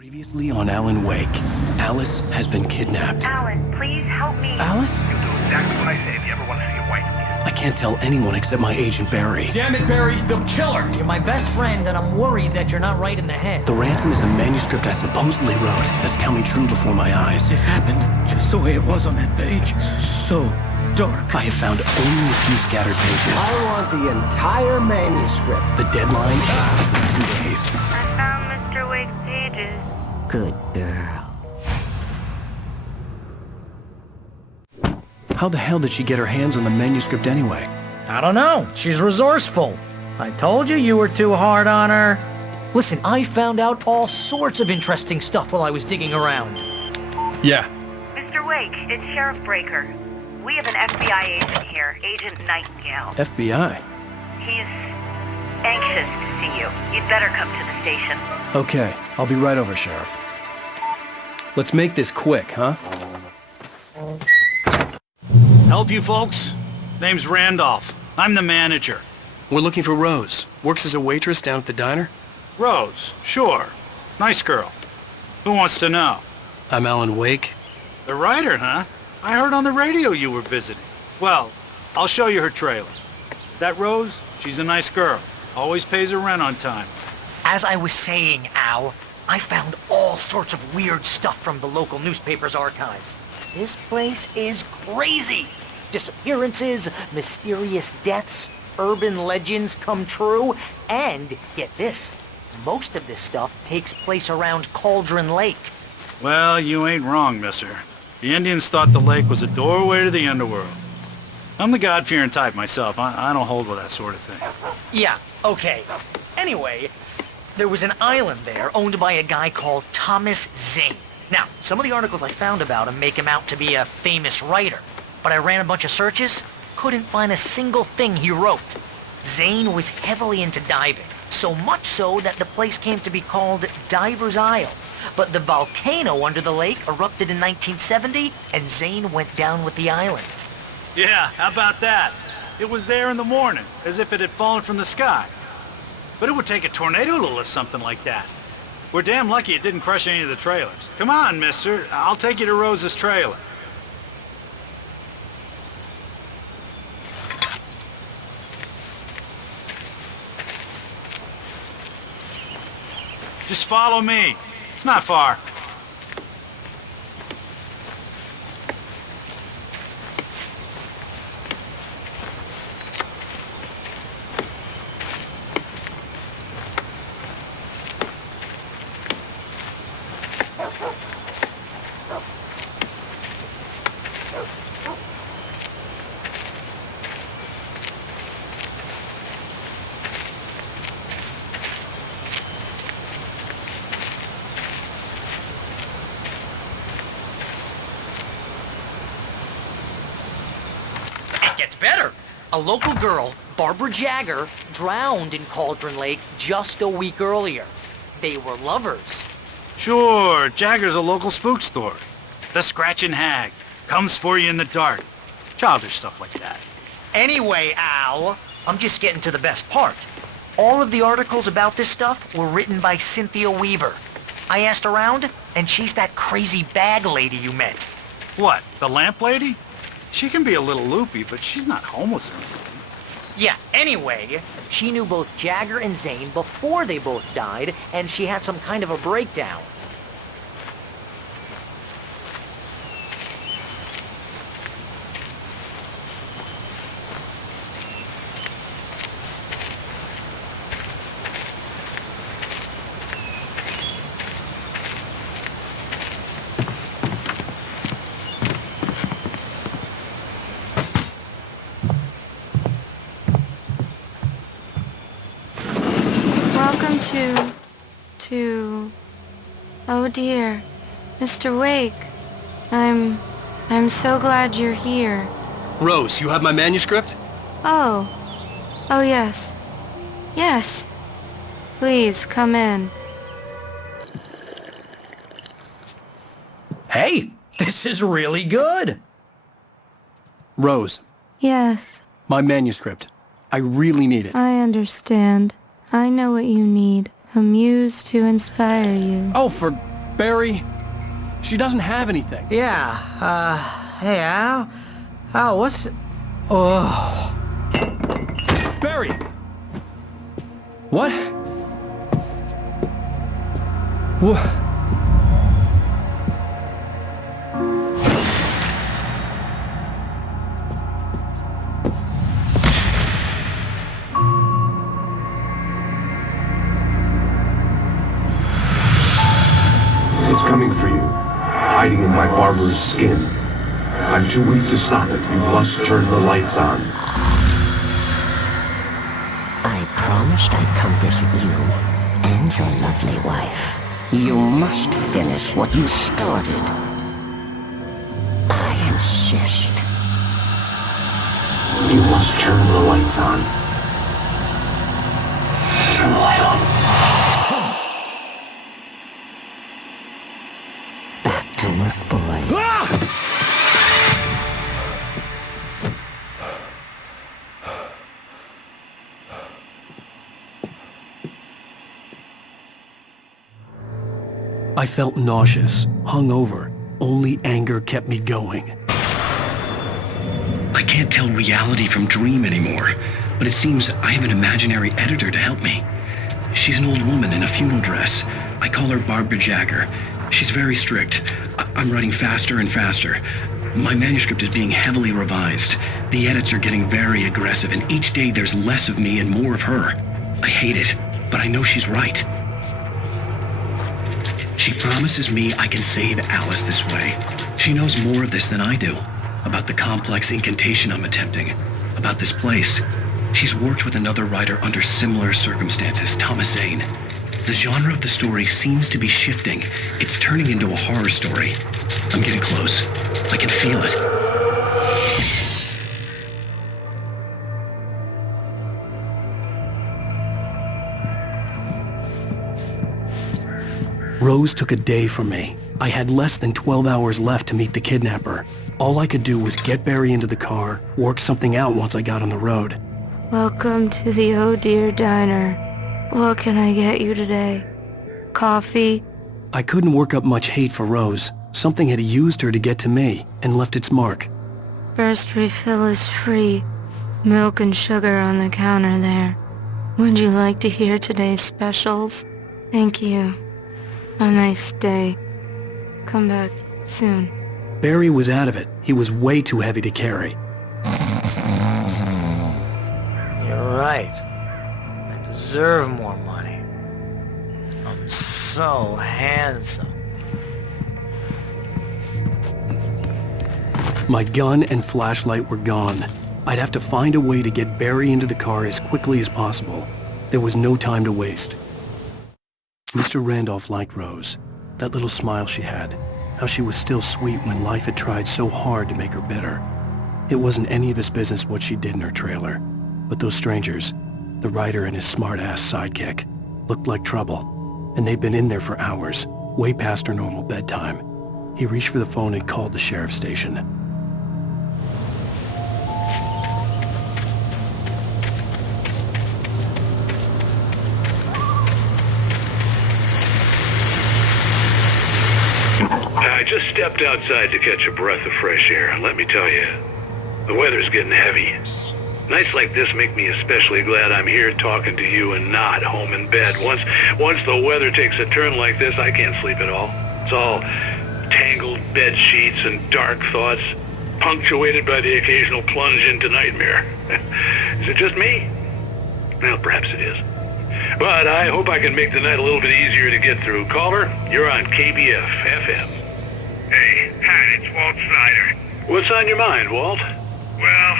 Previously on Alan Wake, Alice has been kidnapped. Alan, please help me. Alice? You'll do exactly what I say if you ever want to see your wife again. I can't tell anyone except my agent Barry. Damn it, Barry, they'll kill her! You're my best friend, and I'm worried that you're not right in the head. The ransom is a manuscript I supposedly wrote that's coming true before my eyes. It happened just the way it was on that page. So dark. I have found only a few scattered pages. I want the entire manuscript. The deadline is in 2 days. I found Mr. Wake's pages. Good girl. How the hell did she get her hands on the manuscript anyway? I don't know. She's resourceful. I told you you were too hard on her. Listen, I found out all sorts of interesting stuff while I was digging around. Yeah. Mr. Wake, it's Sheriff Breaker. We have an FBI agent here, Agent Nightingale. FBI? He's anxious to see you. You'd better come to the station. Okay, I'll be right over, Sheriff. Let's make this quick, huh? Help you folks? Name's Randolph. I'm the manager. We're looking for Rose. Works as a waitress down at the diner. Rose, sure. Nice girl. Who wants to know? I'm Alan Wake. The writer, huh? I heard on the radio you were visiting. Well, I'll show you her trailer. That Rose, she's a nice girl. Always pays her rent on time. As I was saying, Al, I found all sorts of weird stuff from the local newspaper's archives. This place is crazy. Disappearances, mysterious deaths, urban legends come true, and get this, most of this stuff takes place around Cauldron Lake. Well, you ain't wrong, mister. The Indians thought the lake was a doorway to the underworld. I'm the God-fearing type myself. I don't hold with that sort of thing. Yeah, okay. Anyway, there was an island there owned by a guy called Thomas Zane. Now, some of the articles I found about him make him out to be a famous writer, but I ran a bunch of searches, couldn't find a single thing he wrote. Zane was heavily into diving, so much so that the place came to be called Diver's Isle. But the volcano under the lake erupted in 1970, and Zane went down with the island. Yeah, how about that? It was there in the morning, as if it had fallen from the sky. But it would take a tornado to lift something like that. We're damn lucky it didn't crush any of the trailers. Come on, mister. I'll take you to Rose's trailer. Just follow me. It's not far. Gets better. A local girl, Barbara Jagger, drowned in Cauldron Lake just a week earlier. They were lovers. Sure, Jagger's a local spook story. The Scratching Hag comes for you in the dark. Childish stuff like that. Anyway, Al, I'm just getting to the best part. All of the articles about this stuff were written by Cynthia Weaver. I asked around, and she's that crazy bag lady you met. What, the lamp lady? She can be a little loopy, but she's not homeless or anything. Yeah, anyway, she knew both Jagger and Zane before they both died, and she had some kind of a breakdown. Welcome oh dear, Mr. Wake. I'm so glad you're here. Rose, you have my manuscript? Oh yes. Yes. Please, come in. Hey, this is really good. Rose, Yes, my manuscript. I really need it. I understand. I know what you need. A muse to inspire you. Oh, for Barry, she doesn't have anything. Yeah, hey, Al? Al, what's... Oh... Barry! What? What? It's coming for you, hiding in my barber's skin. I'm too weak to stop it. You must turn the lights on. I promised I'd come visit you and your lovely wife. You must finish what you started. I insist. You must turn the lights on. Turn the light on. Back to work, boy. I felt nauseous, hungover. Only anger kept me going. I can't tell reality from dream anymore, but it seems I have an imaginary editor to help me. She's an old woman in a funeral dress. I call her Barbara Jagger. She's very strict. I'm writing faster and faster. My manuscript is being heavily revised. The edits are getting very aggressive, and each day there's less of me and more of her. I hate it, but I know she's right. She promises me I can save Alice this way. She knows more of this than I do. About the complex incantation I'm attempting. About this place. She's worked with another writer under similar circumstances, Thomas Zane. The genre of the story seems to be shifting. It's turning into a horror story. I'm getting close. I can feel it. Rose took a day from me. I had less than 12 hours left to meet the kidnapper. All I could do was get Barry into the car, work something out once I got on the road. Welcome to the Oh Dear Diner. What can I get you today? Coffee? I couldn't work up much hate for Rose. Something had used her to get to me and left its mark. First refill is free. Milk and sugar on the counter there. Would you like to hear today's specials? Thank you. A nice day. Come back soon. Barry was out of it. He was way too heavy to carry. You're right. I deserve more money. I'm so handsome. My gun and flashlight were gone. I'd have to find a way to get Barry into the car as quickly as possible. There was no time to waste. Mr. Randolph liked Rose. That little smile she had. How she was still sweet when life had tried so hard to make her bitter. It wasn't any of his business what she did in her trailer. But those strangers, the writer and his smart-ass sidekick, looked like trouble. And they'd been in there for hours, way past her normal bedtime. He reached for the phone and called the sheriff's station. I just stepped outside to catch a breath of fresh air. Let me tell you, the weather's getting heavy. Nights like this make me especially glad I'm here talking to you and not home in bed. Once the weather takes a turn like this, I can't sleep at all. It's all tangled bed sheets and dark thoughts, punctuated by the occasional plunge into nightmare. Is it just me? Well, perhaps it is. But I hope I can make the night a little bit easier to get through. Caller, you're on KBF FM. Hey, hi, it's Walt Snyder. What's on your mind, Walt? Well,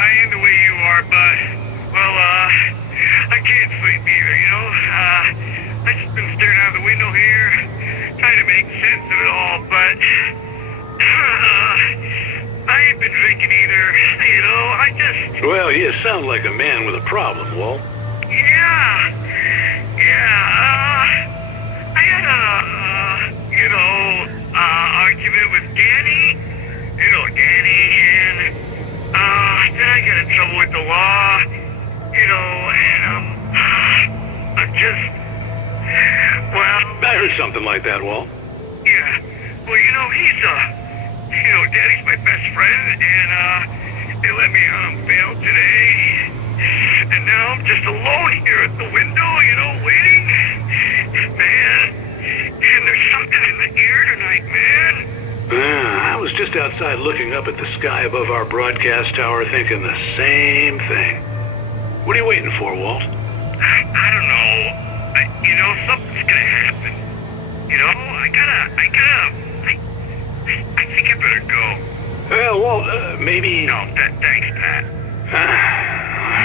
I am the way you are, but, well, I can't sleep either, you know? I just been staring out the window here, trying to make sense of it all, but, I ain't been drinking either, you know? Well, you sound like a man with a problem, Walt. I had argument with Danny, and, then I got in trouble with the law, and, I'm just, well... I heard something like that, Walt. Well, Daddy's my best friend, and, they let me on bail today. And now I'm just alone here at the window, waiting. Man, and there's something in the air tonight, man. I was just outside looking up at the sky above our broadcast tower thinking the same thing. What are you waiting for, Walt? I don't know. Something's gonna happen. I think I better go. Well, Walt, maybe... No, thanks, Pat.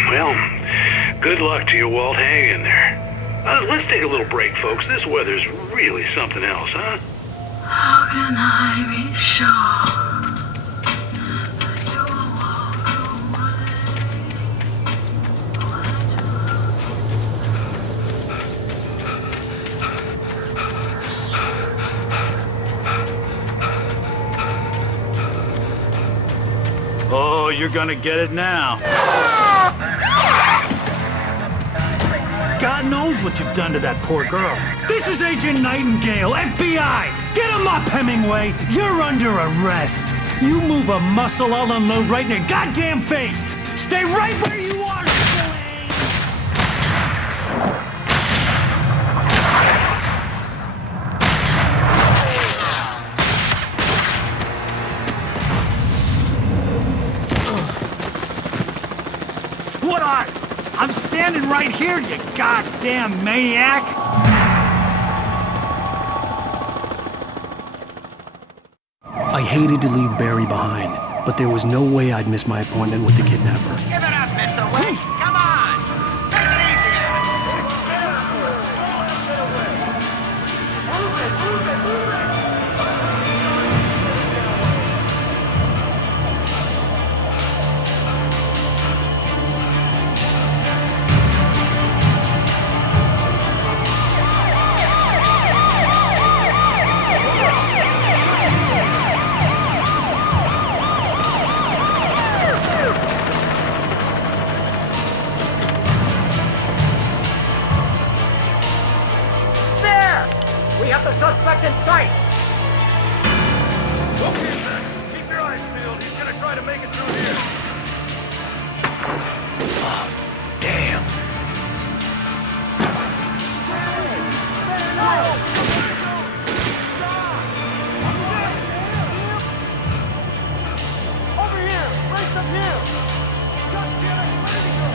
Well, good luck to you, Walt. Hang in there. Let's take a little break, folks. This weather's really something else, huh? How can I be sure? Oh, you're gonna get it now. God knows what you've done to that poor girl. This is Agent Nightingale, FBI! Get him up, Hemingway! You're under arrest! You move a muscle, I'll unload right in your goddamn face! Stay right where you are, Spillane! What are? I'm standing right here, you goddamn maniac! I hated to leave Barry behind, but there was no way I'd miss my appointment with the kidnapper. Give it up, Mr. Wick! Come on! Take it easy! Suspect in sight! Okay, sir. Keep your eyes peeled. He's gonna try to make it through here. Oh, damn. Over here! Race up here! God damn it! Where did he go?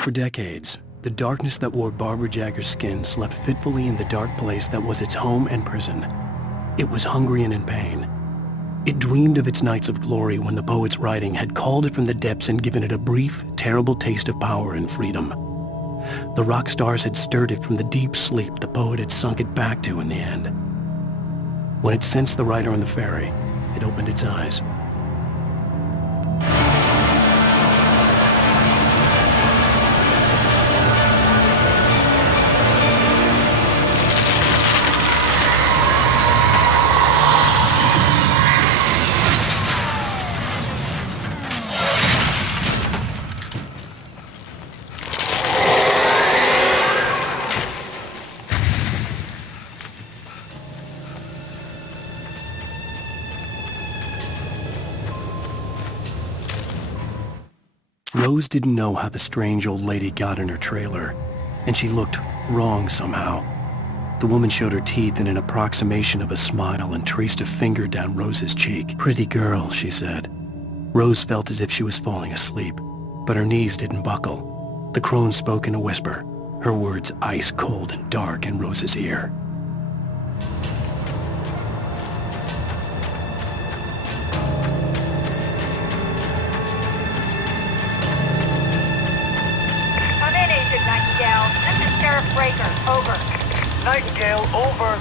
For decades, the darkness that wore Barbara Jagger's skin slept fitfully in the dark place that was its home and prison. It was hungry and in pain. It dreamed of its nights of glory when the poet's writing had called it from the depths and given it a brief, terrible taste of power and freedom. The rock stars had stirred it from the deep sleep the poet had sunk it back to in the end. When it sensed the writer on the ferry, it opened its eyes. Rose didn't know how the strange old lady got in her trailer, and she looked wrong somehow. The woman showed her teeth in an approximation of a smile and traced a finger down Rose's cheek. "Pretty girl," she said. Rose felt as if she was falling asleep, but her knees didn't buckle. The crone spoke in a whisper, her words ice cold and dark in Rose's ear. Nightingale, this is Sheriff Breaker. Over. Nightingale, over.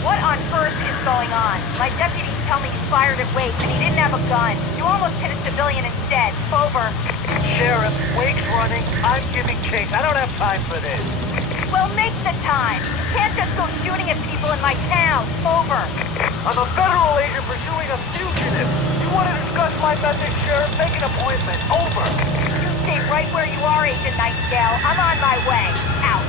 What on earth is going on? My deputies tell me you fired at Wake and he didn't have a gun. You almost hit a civilian instead. Over. Sheriff, Wake's running. I'm giving chase. I don't have time for this. Well, make the time. You can't just go shooting at people in my town. Over. I'm a federal agent pursuing a fugitive. You want to discuss my methods, Sheriff? Make an appointment. Over. You stay right where you are, Agent Nightingale. I'm on my way. Out.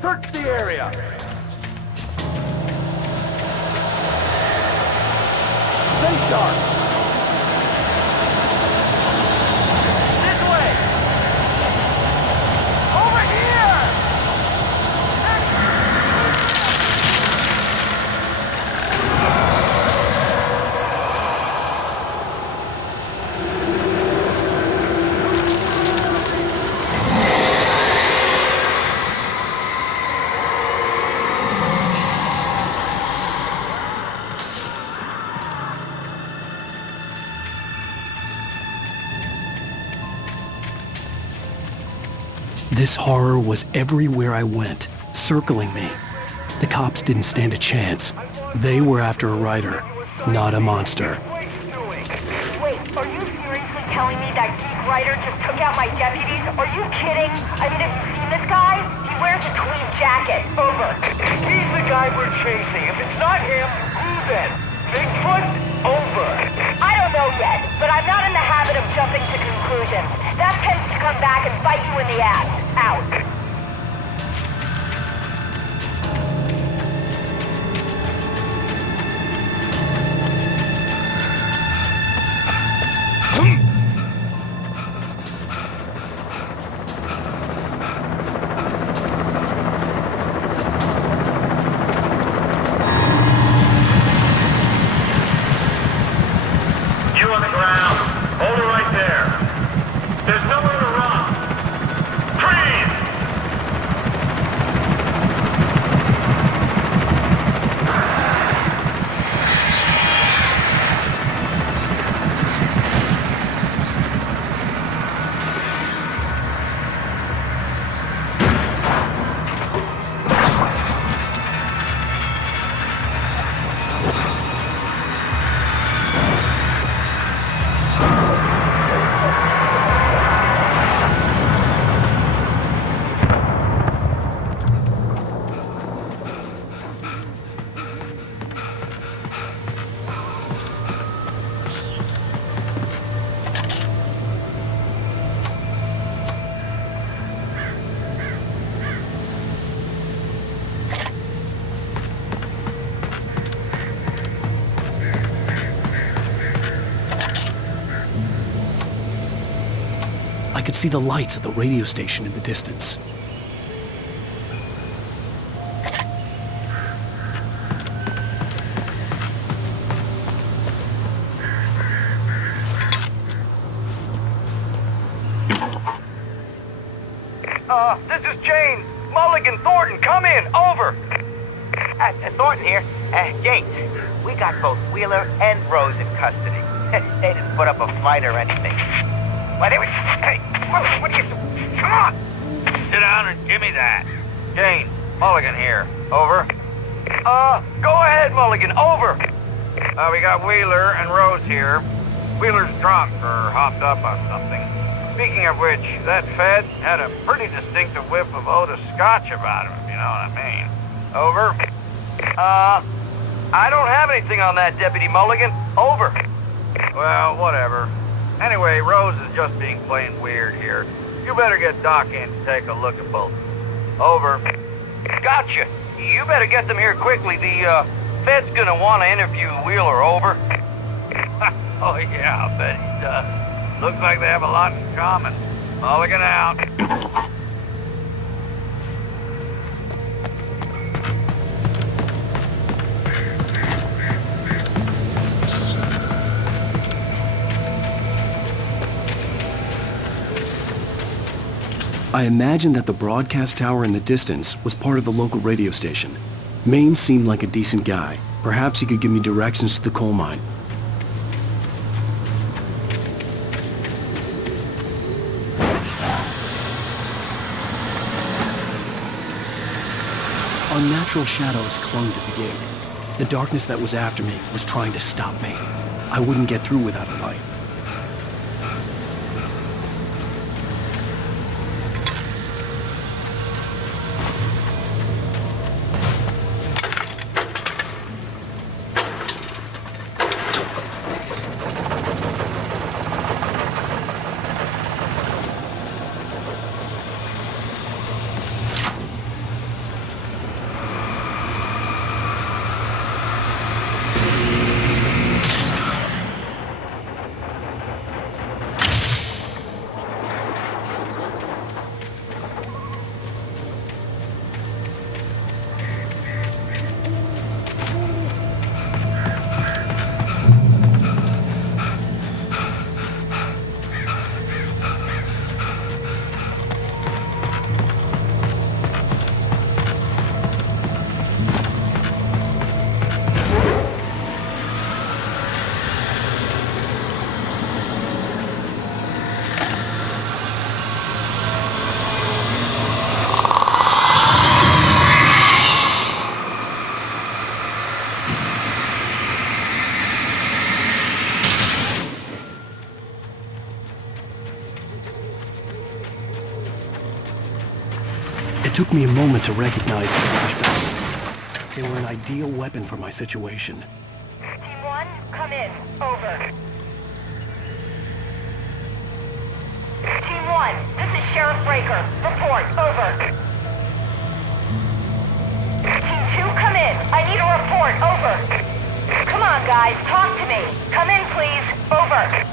Search the area. Stay sharp. This way. Over here. This horror was everywhere I went, circling me. The cops didn't stand a chance. They were after a writer, not a monster. Wait, are you seriously telling me that geek writer just took out my deputies? Are you kidding? I mean, have you seen this guy? He wears a tweed jacket. Over. He's the guy we're chasing. If it's not him, who then? Bigfoot? Over. I don't know yet, but I'm not in the habit of jumping to conclusions. That tends to come back and bite you in the ass. Out. You on the ground. Hold it right there. There's nowhere to run. Freeze! I could see the lights of the radio station in the distance. This is James. Mulligan, Thornton, come in. Over. Thornton here. James, we got both Wheeler and Rose in custody. They didn't put up a fight or anything. Why, they were... Hey, what are you... Come on! Sit down and give me that. James, Mulligan here. Over. Go ahead, Mulligan. Over. We got Wheeler and Rose here. Wheeler's drunk or hopped up on something. Speaking of which, that Fed had a pretty distinctive whiff of Otis Scotch about him, if you know what I mean. Over. I don't have anything on that, Deputy Mulligan. Over. Well, whatever. Anyway, Rose is just being plain weird here. You better get Doc in to take a look at both. Over. Gotcha. You better get them here quickly. The, Fed's gonna want to interview Wheeler. Over. Oh, yeah, I'll bet he does. Looks like they have a lot in common. Mulligan out. I imagined that the broadcast tower in the distance was part of the local radio station. Maine seemed like a decent guy. Perhaps he could give me directions to the coal mine. Unnatural shadows clung to the gate. The darkness that was after me was trying to stop me. I wouldn't get through without a light. It took me a moment to recognize the flashbang. They were an ideal weapon for my situation. Team 1, come in. Over. Team 1, this is Sheriff Breaker. Report. Over. Team 2, come in. I need a report. Over. Come on, guys. Talk to me. Come in, please. Over.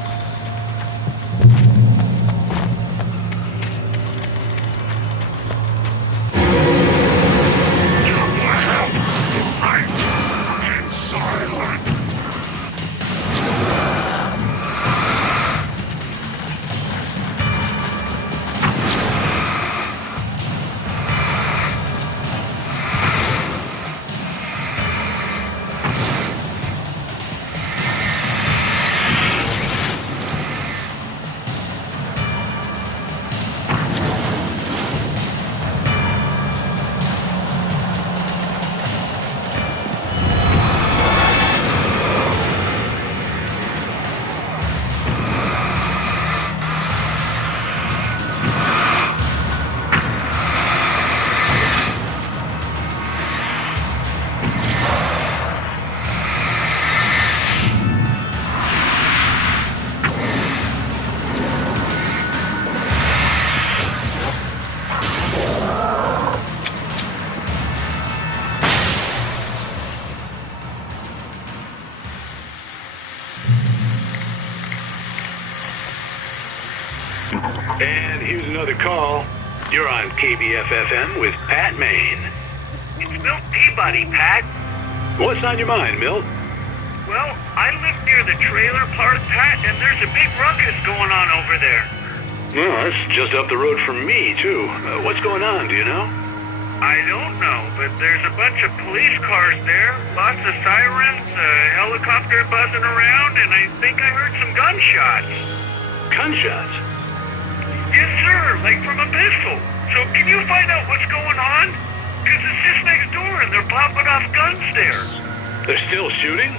And here's another call. You're on KBFFM with Pat Maine. It's Milt Peabody, Pat. What's on your mind, Milt? Well, I live near the trailer park, Pat, and there's a big ruckus going on over there. Well, that's just up the road from me, too. What's going on, do you know? I don't know, but there's a bunch of police cars there, lots of sirens, a helicopter buzzing around, and I think I heard some gunshots. Gunshots? Yes, sir, like from a pistol. So can you find out what's going on? Because it's just next door and they're popping off guns there. They're still shooting?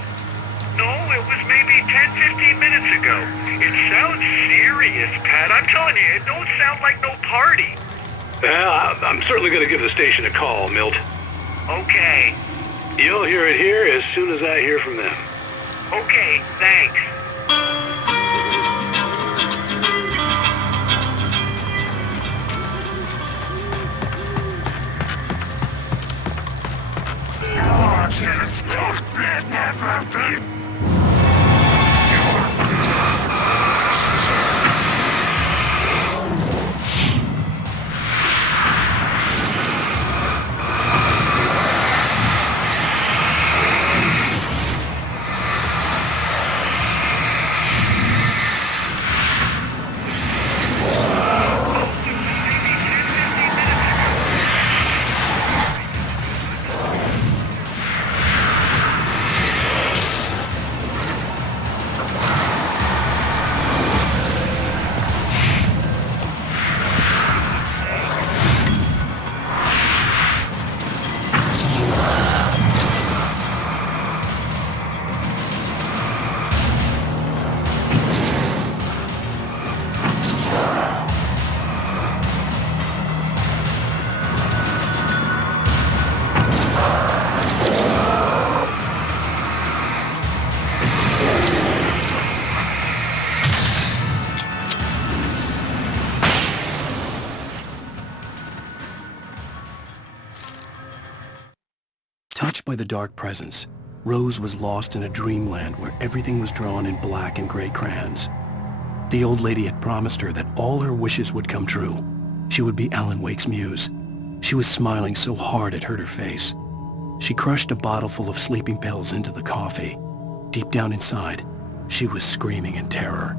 No, it was maybe 10, 15 minutes ago. It sounds serious, Pat. I'm telling you, it don't sound like no party. Well, I'm certainly going to give the station a call, Milt. Okay. You'll hear it here as soon as I hear from them. Okay, thanks. Touched by the dark presence, Rose was lost in a dreamland where everything was drawn in black and gray crayons. The old lady had promised her that all her wishes would come true. She would be Alan Wake's muse. She was smiling so hard it hurt her face. She crushed a bottle full of sleeping pills into the coffee. Deep down inside, she was screaming in terror.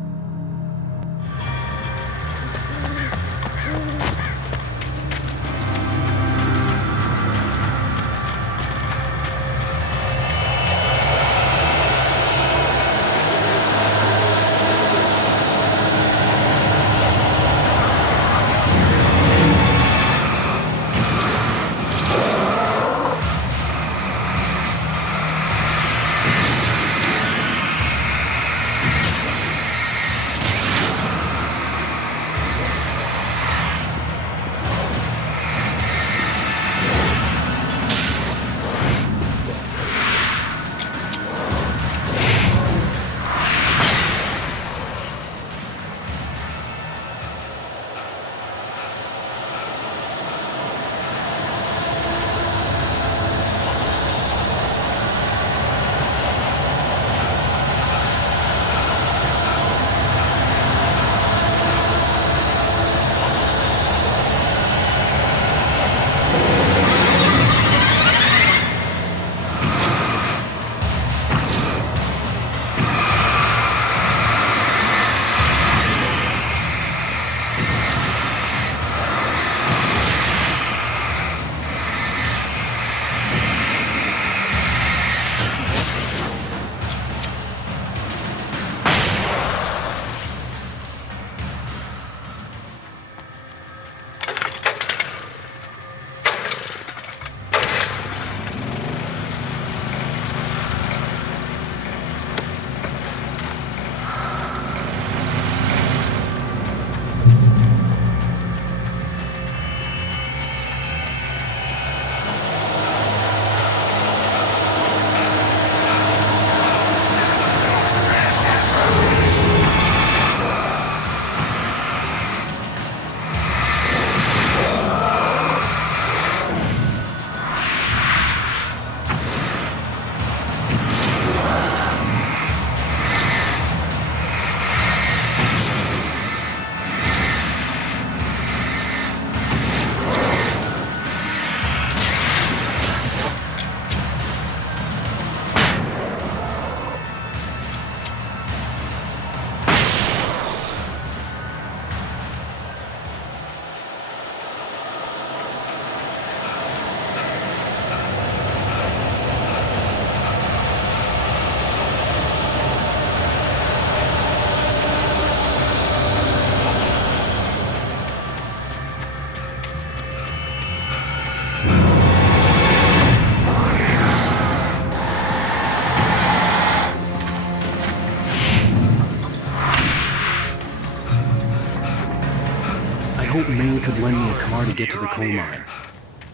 I hope Maine could lend me a car to get to the coal mine.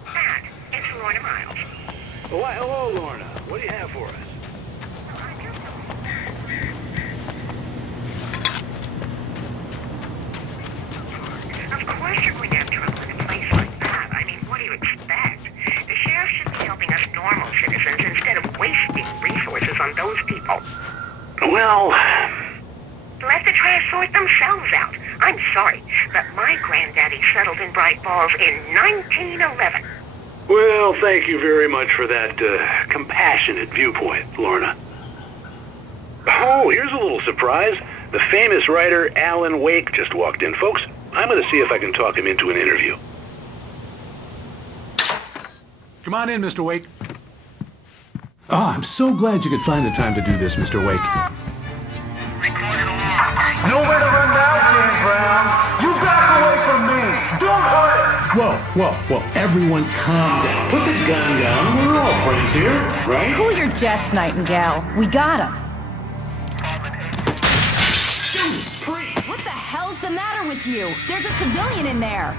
Matt, it's Lorna Miles. Why, hello, Lorna. What do you have for us? Of course you're going to have trouble in a place like that. I mean, what do you expect? The sheriff should be helping us normal citizens instead of wasting resources on those people. Well... Let the trash sort themselves out. I'm sorry, but my granddaddy settled in Bright Falls in 1911. Well, thank you very much for that compassionate viewpoint, Lorna. Oh, here's a little surprise. The famous writer Alan Wake just walked in, folks. I'm going to see if I can talk him into an interview. Come on in, Mr. Wake. Oh, I'm so glad you could find the time to do this, Mr. Wake. Nowhere to run now, James Brown. You back away from me. Don't hurt it. Whoa, everyone calm down. Put the gun down. We're all friends here, right? Cool your jets, Nightingale. We got him. What the hell's the matter with you? There's a civilian in there.